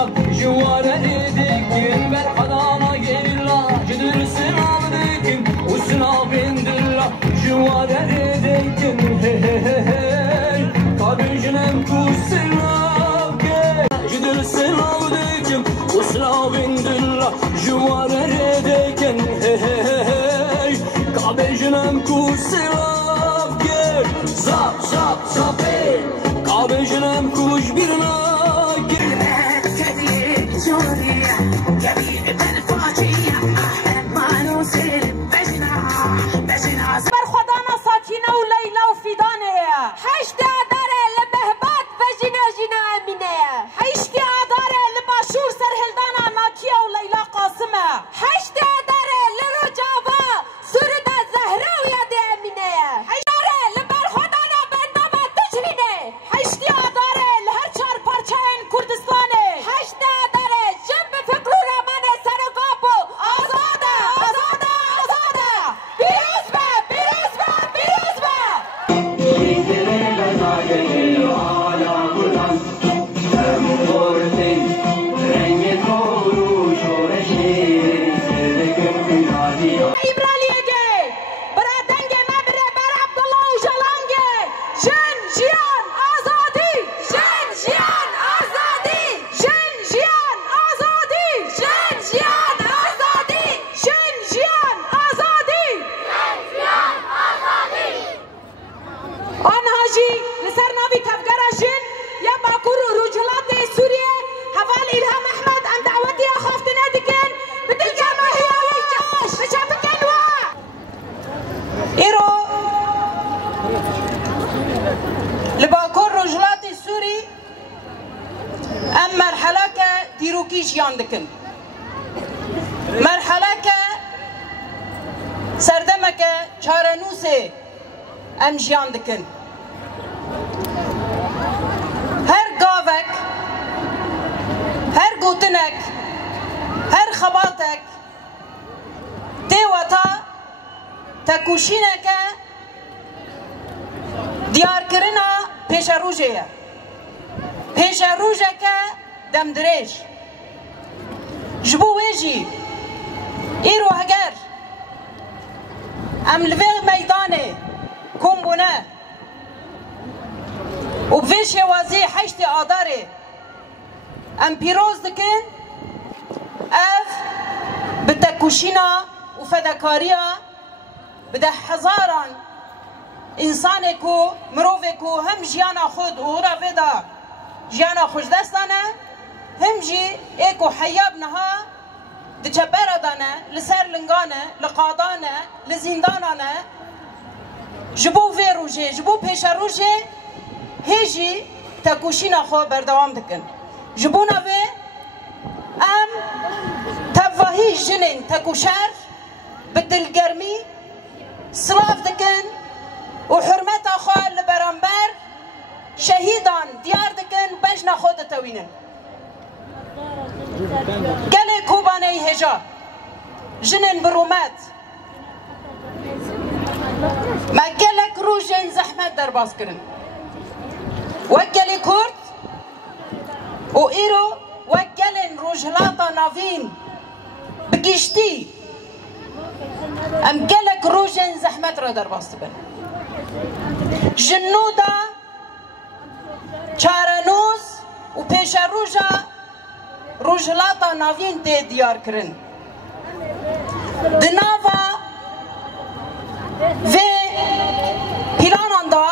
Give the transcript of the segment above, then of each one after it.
dilla juvara edikin ver adana gella gidersin aldikin usna bin dilla juvara edikin hey kabijnem kusla gidersin aldikin usna bin dilla juvara edikin hey kabijnem kusla zap zap zapin kabijnem kuş birna برخدانا ساكينة وليلى وفيدانة حشتي عدارة لبهبات بجنا جنا أمينة حشتي عدارة لباشور سرهلدانا ناكية وليلى قاسمة حشتي عدارة لرجابة سردة زهرة ويد أمينة حشتي لبرخدانا بندبة تجرينة حشتي عدارة لهرشار بارشاين كردستانة حشتي عدارة جنب فكرو رمانة سرقابو آزادة آزادة آزادة بيروزبة بيروزبة بيروزبة إبرالية برادنجة مبرة بر عبد الله وجلانجة جن جيان آزادي جن جيان آزادي جن جيان آزادي جن جيان آزادي جن جيان آزادي آن هاجي لسر ناوي تفجر جن يا باكور رجلات سوريا حوال إلهام أحمد أم دعوتي أخافت نادكن بدل جماهير ويجاش بشافكن وا إيرو لباكور رجلات سوري أم مرحلة ديروكي جيان دكن مرحلة سردمك چارنوسي أم جيان دكن هر قاوك هر قوتنك هر خباتك تيوتا تكوشينك ديار كرنا پیش روجه پیش روجك دم دريج جبو ويجي ايرو هجر ام لفيغ ميداني كومبونه وبفيش يوازي حيشتي آداري ام بيروز دكن اف بتكوشينا وفدكاريا بده حزارا انسانكو مروفكو هم جيانا خود وغرا فدا جيانا خوش دستانه هم جي ايكو حيابنها دجبرا دانه لسر لنگانه لقادانه لزندانانه جبو في روجه جبو پیش روجه هیجی تکوشینا خو بردوام دکن جبونا و ام تفاهی جنین تکوشر بدلگرمی سلاف دکن و حرمت خو لبرانبر شهیدان دیار دکن بجنا خود توینن گله کوبانه هجا جنین برومت ما گلک روژن زحمت در باز کرن وكلي كرد وإيرو وكلن رجلاتا نافين بكشتي أم قالك روجن زحمت را در باستبن جنودا چارنوز و پیش روجا رجلاتا نافين تي ديار کرن دناوا و پیلانان دا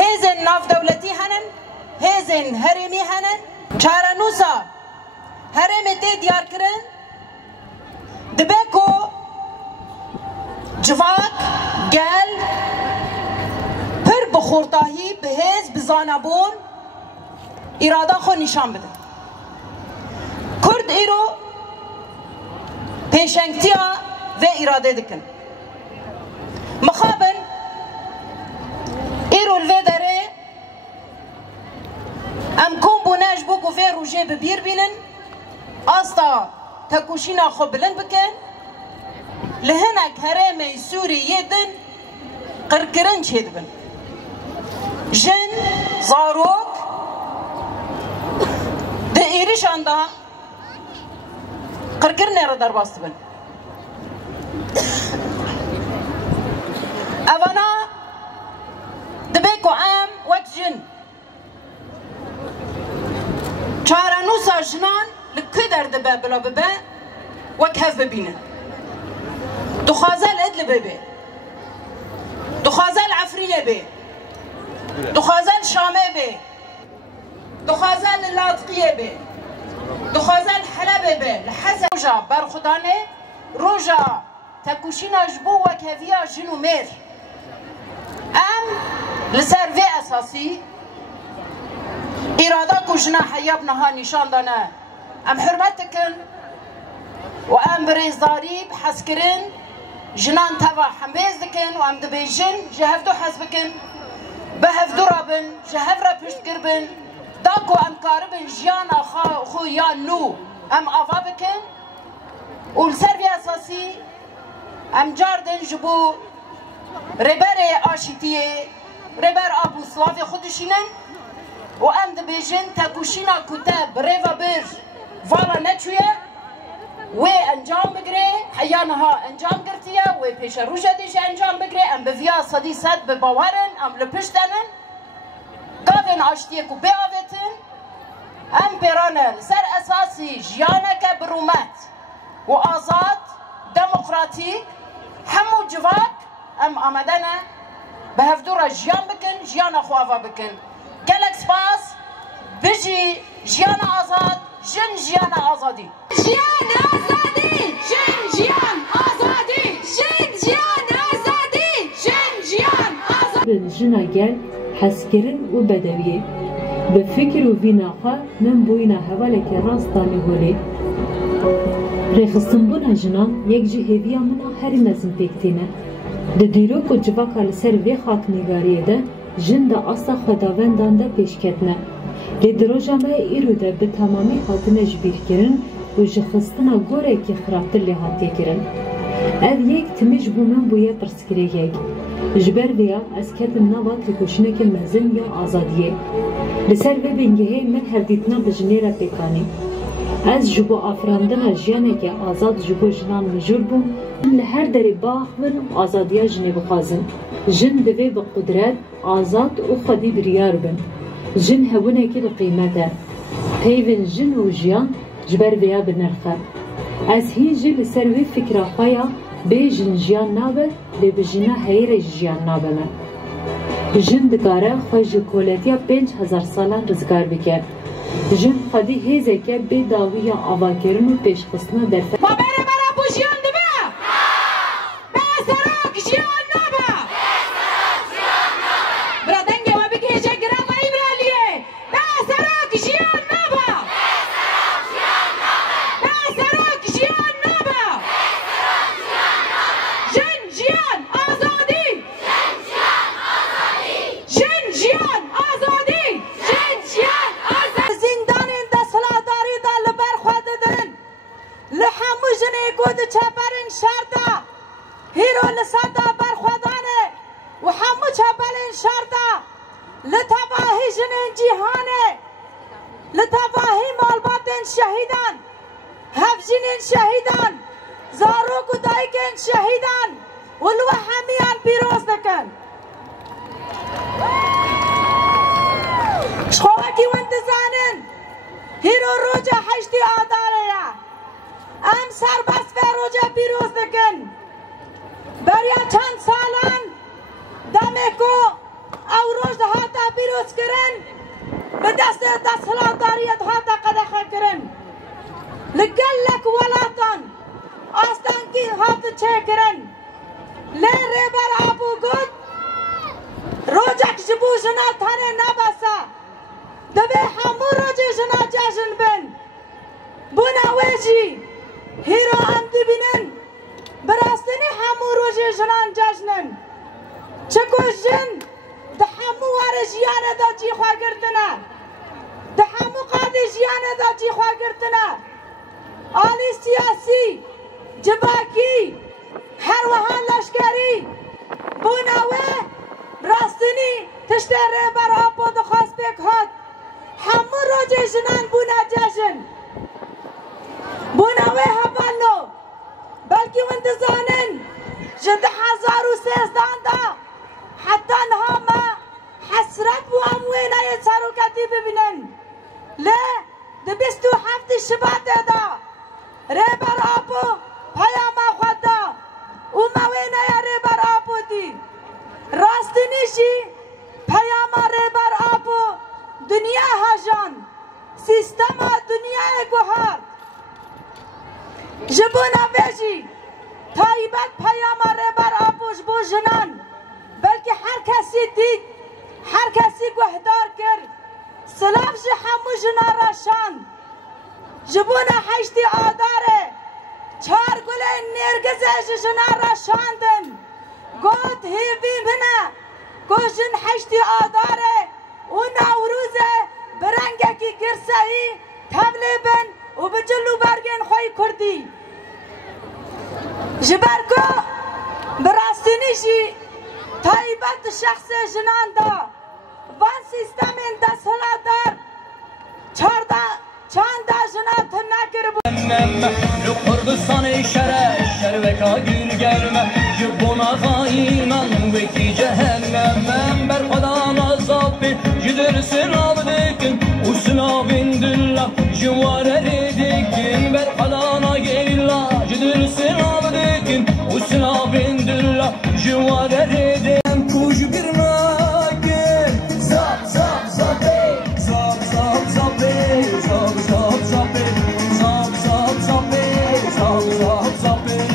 هزن ناف دولتی هنن هزن هرمی هنن چارنوسا هرمی تی دیار کرن دبکو جواک گل پر بخورتاهی بهز بزانبون اراده خو نشان بده کرد ایرو پیشنگتیا و اراده دکن مخابن ایرو الوی داره ام کن بوناش بوکو في روژه ببیر بینن استا تکوشینا خو بلند بکن لهنک هرم سوری یدن قرقرن چید بن جن زاروک ده پیشان دا قرقرنه را در باست بن اوانا دبیکو ام وقت جن چارانوسا جنان لکی در دبه بلا ببه وقت هف ببینه دخازل ادل ببه دخازل عفرینه به دخازل شامه به دخازل لاطقیه به دخازل حلبه به لحظه روژا برخدانه روژا تکوشین اجبو و کهویا جنو میر ام لسر وی اساسی اراده کجنا حیاب نها نشان دانه ام حرمتکن و ام بریزداری بحث کرن جنان توا حميز دكن وام دبيجن جهف دو حسبكن بهف دو رابن جهف را پشت کربن داكو ام كاربن جيانا خو يا نو ام آفا بكن والسر في اساسي ام جاردن جبو ربر آشيتيه ربر ابو صلافي خودشينن وام دبيجن تاكوشينا كتاب ريفا بير فالا نتشويه و انجام بگیره حیانها انجام گرتیه و پیش روژه دیش انجام بگیره ام بویا صدی صد بباورن ام لپشتنن گاوین آشتیه کو بیاویتن ام پیرانن سر اساسی جیانک برومت و آزاد دموکراتیک همو جواک ام آمدنه به هفدور جیان بکن جیان خواه بکن گلک سپاس بجی جیان آزاد جن جیان آزادی جیان آزادی جن جیان آزادی جن جیان آزادی جن جیان آزادی جنا گل حسکرن و بدویه به فکر و بیناخا من بوینا حوالک راستانی گولی رخصتن بونا جنان یک جهویا منا هری مزن پیکتینه ده دیروک و جواکا لسر وی خاک نگاریه ده جن ده اصلا خداوندان ده پیشکتنه لدروجامه ایرو ده به تمامی خاطنه جبیر کرن و جخستنا گوره که خرابتر لحاطیه کرن او یک تمیج بومن بویا پرسکره یک جبر ویا از کتم نوا تکوشنه که مزن یا آزادیه لسر و بینگهه من هردیتنا بجنه را بکانی از جبو آفراندنا جیانه که آزاد جبو جنان مجور بوم لهر دری باخون آزادیا جنه بخازن جن دوی به قدرت آزاد و خودی بریار بن جن هونه که قیمته پیون جن و جیان جبر ویا بنرخه از هیچ لسروی فکر خوایا به جن جیان نابه به بجنه هیر جیان نابه من جن دکاره خوش کولتیا 5000 سالان رزگار بکر جن خودی هیزه که به داوی آواکرن و پیشخستنا در ما بره برا بو جیان دبه به سراک جیان نابه برا دنگه و بگه جگرام ایبرالیه به سراک جیان نابه به سراک جیان نابه جن جیان آزادی جن جیان آزادی جن جیان آزادی زندان دستلاداری دا لبر خود دن لحمو جنی گود چپرین شردا هیرو لسادا برخودانه و حمو چپرین شردا لتباهی جنین جیهانه لتباهی مالباتین شهیدان هف جنین شهیدان زاروک و دایکین شهیدان ولو همیان پیروز دکن شخواکی وانتزانن هیرو روجا حشتی آداره یا ام سربست به روجا پیروز دکن بریا چند سالان دمکو او روز هاتا پیروز کرن به دست دستلاداریت هاتا قدخه کرن لگلک ولاتان آستان کی هات چه کرن لین ریبر آبو گود روجک جبو جنا تانه نباسا دبه همو روجه جنا جشن بن بونا ویجی هیرو هم دبینن براستنی همو روجه جنان جشنن چکو جن ده همو واره جیانه دا جی خواه گرتنه ده همو قاده جیانه دا جی خواه گرتنه آلی سیاسی جباکی هر وحان لشکری بوناوه راستنی تشتر ریبر آپو دخواست بک هات همه روز جنان بونا جشن بونا وی هبالو بلکه وندزانن جد 1013 دا حتی نها ما حسرت بو اموینا یه چاروکتی ببینن لی ده 27 شبات دا ریبر آپو پیاما خود دا او موینا یا ریبر آپو دی راست نیشی پیاما ریبر آپو دنیا هاجان سیستم دنیا گوهر جبونا بیجی تایبت پیاما ریبر آپوش بو جنان بلکه هر کسی دید هر کسی گوهدار کرد سلاف جه همو جنا راشان جبونا حشتی آداره 4 گله نرگزه جنا راشاندن گوت هیوی منه گوشن حشتی آداره و نوروزه برنگه کی گرسهی تبلیبن و بجلو برگن خوی کردی جبرکو براستینیشی تایبت شخص جنان دا وان سیستم دستلا دار چند جنات نکر لو کردستان شروکا گیر گرمه جبونا خایمان وکی جهنم بر خدا نازاب جدرسن آبدکن اسنابین دلا جواره ریدکن بر خدا ناگیلا جدرسن آبدکن اسنابین دلا جواره ریدکن کوش برناکن زاب زاب زابه زاب زاب زابه زاب زاب زابه زاب زاب زابه زاب زاب زابه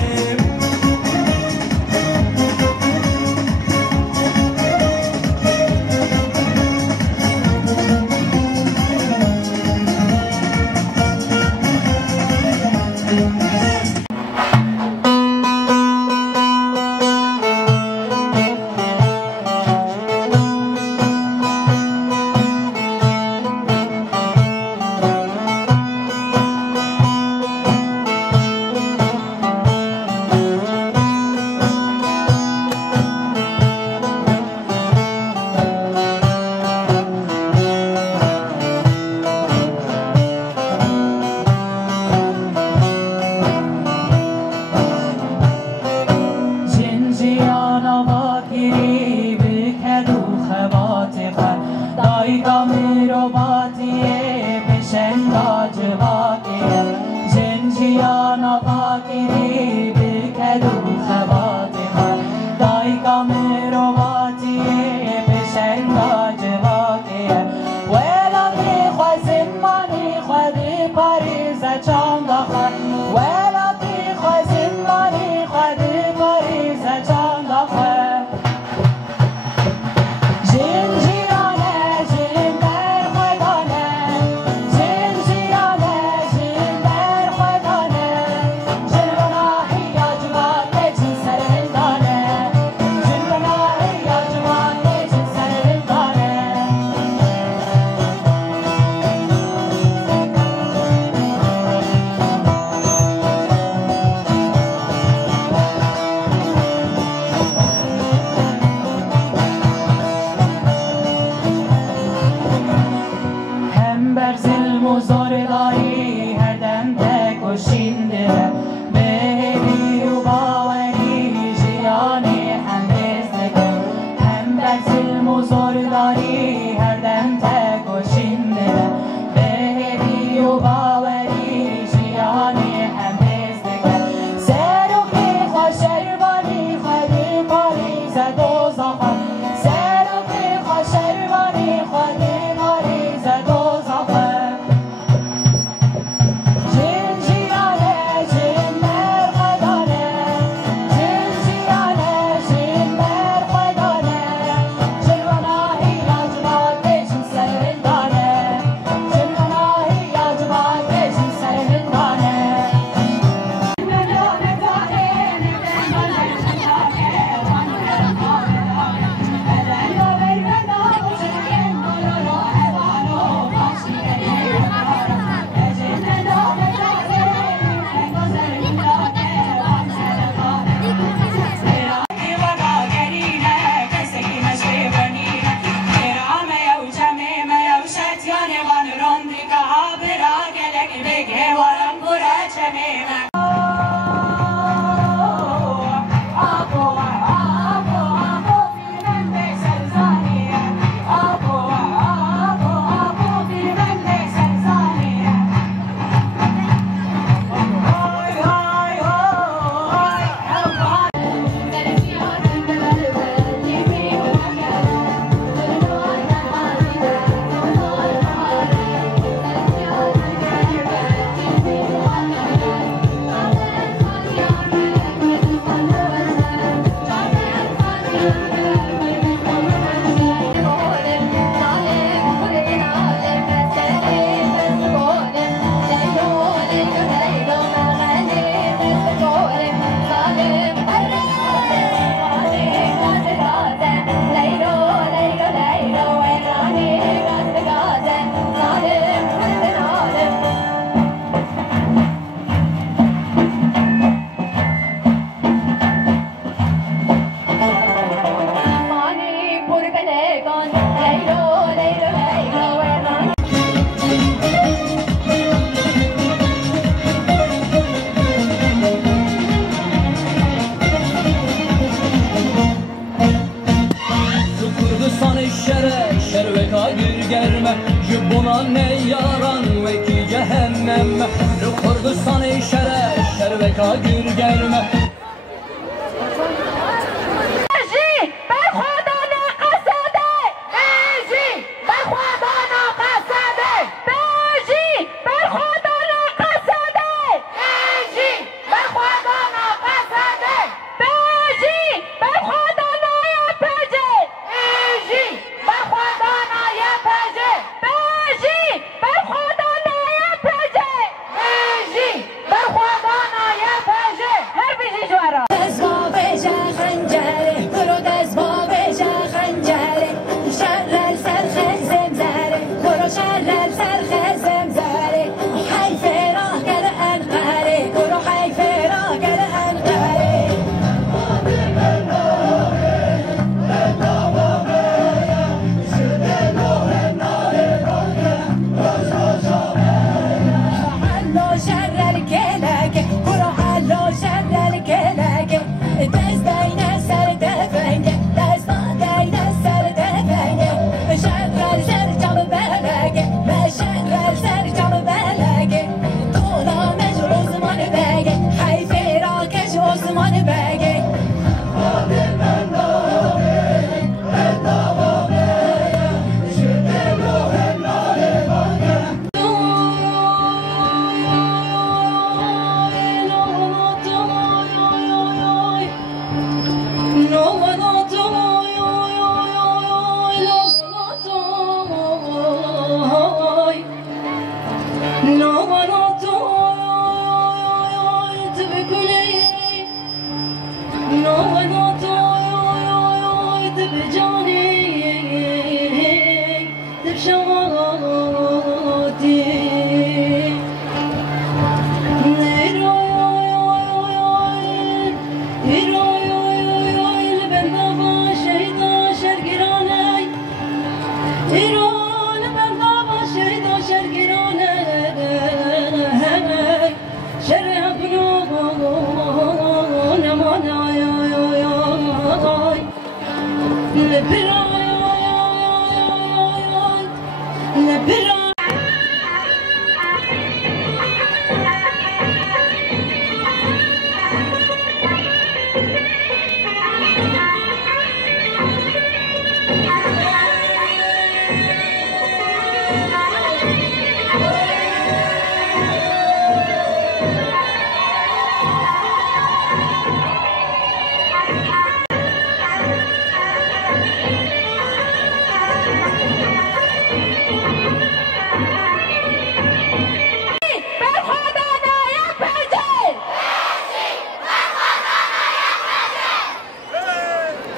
yaran veki cehennem Lu Kurdistan-ı şer veka gür gelme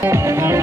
Thank you.